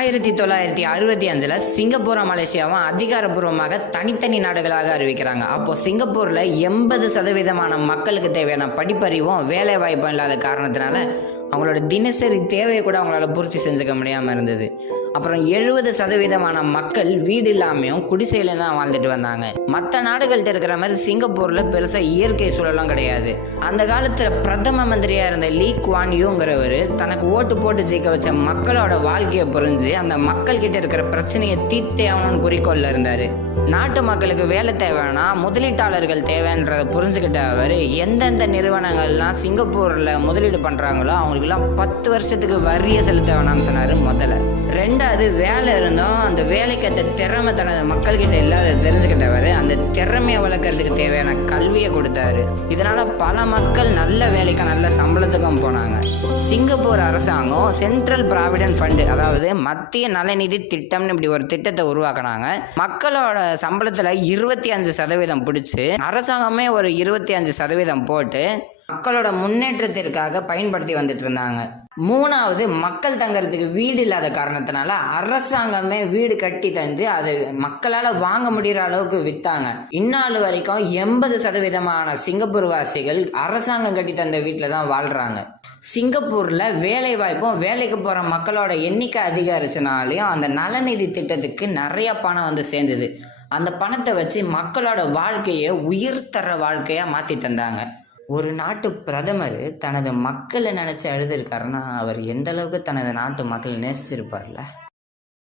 1965 சிங்கப்பூரும் மலேசியாவும் அதிகாரப்பூர்வமாக தனித்தனி நாடுகளாக அறிவிக்கிறாங்க. அப்போ சிங்கப்பூர்ல 80% மக்களுக்கு தேவையான படிப்பறிவும் வேலை வாய்ப்பும் இல்லாத காரணத்தினால அவங்களோட தினசரி தேவையை கூட அவங்களால பூர்த்தி செஞ்சுக்க முடியாம இருந்தது. அப்புறம் 70% மக்கள் வீடு இல்லாமையும் குடிசையிலும் தான் வாழ்ந்துட்டு வந்தாங்க. மற்ற நாடுகள்கிட்ட இருக்கிற மாதிரி சிங்கப்பூர்ல பெருசா இயற்கை சூழலும் கிடையாது. அந்த காலத்துல பிரதம மந்திரியா இருந்த லீ குவான் யூங்கிறவர் தனக்கு ஓட்டு போட்டு ஜெயிக்க வச்ச மக்களோட வாழ்க்கையை புரிஞ்சு அந்த மக்கள் கிட்ட இருக்கிற பிரச்சனையை தீர்த்தே ஆகணும்னு குறிக்கோள்ல இருந்தாரு. நாட்டு மக்களுக்கு வேலை தேவைன்னா முதலீட்டாளர்கள் தேவைன்றதை புரிஞ்சுக்கிட்ட அவர் எந்தெந்த நிறுவனங்கள்லாம் சிங்கப்பூர்ல முதலீடு பண்றாங்களோ அவங்களுக்குலாம் 10 வருஷத்துக்கு வரியை செலுத்த வேணாம்னு சொன்னாரு முதல்ல. ரெண்டாவது, வேலை இருந்தும் அந்த வேலைக்கு ஏற்ற திறமை தனது மக்கள்கிட்ட இல்லாத தெரிஞ்சுக்கிட்டவர் அந்த திறமையை வளர்க்கறதுக்கு தேவையான கல்வியை கொடுத்தாரு. இதனால பல மக்கள் நல்ல வேலைக்கு நல்ல சம்பளத்துக்கும் போனாங்க. சிங்கப்பூர் அரசாங்கம் சென்ட்ரல் ப்ராவிடென்ட் ஃபண்டு, அதாவது மத்திய நலநிதி திட்டம்னு இப்படி ஒரு திட்டத்தை உருவாக்குனாங்க. மக்களோட சம்பளத்துல 25% பிடிச்சு அரசாங்கமே ஒரு 25% போட்டு மக்களோட முன்னேற்றத்திற்காக பயன்படுத்தி வந்துட்டு இருந்தாங்க. மூணாவது, மக்கள் தங்கறதுக்கு வீடு இல்லாத காரணத்தினால அரசாங்கமே வீடு கட்டி தந்து அது மக்களால வாங்க முடியற அளவுக்கு வித்தாங்க. இந்நாள் வரைக்கும் 80% சிங்கப்பூர் வாசிகள் அரசாங்கம் கட்டி தந்த வீட்டுல தான் வாழ்றாங்க. சிங்கப்பூர்ல வேலை வாய்ப்பும் வேலைக்கு போற மக்களோட எண்ணிக்கை அதிகரிச்சனாலையும் அந்த நலநிதி திட்டத்துக்கு நிறைய பணம் வந்து சேர்ந்தது. அந்த பணத்தை வச்சு மக்களோட வாழ்க்கையை உயிர்த்தர வாழ்க்கையா மாத்தி தந்தாங்க. ஒரு நாட்டு பிரதமர் தனது மக்களை நினைச்சு எழுதியிருக்காருன்னா அவர் எந்த அளவுக்கு தனது நாட்டு மக்களை நேசிச்சிருப்பார்ல.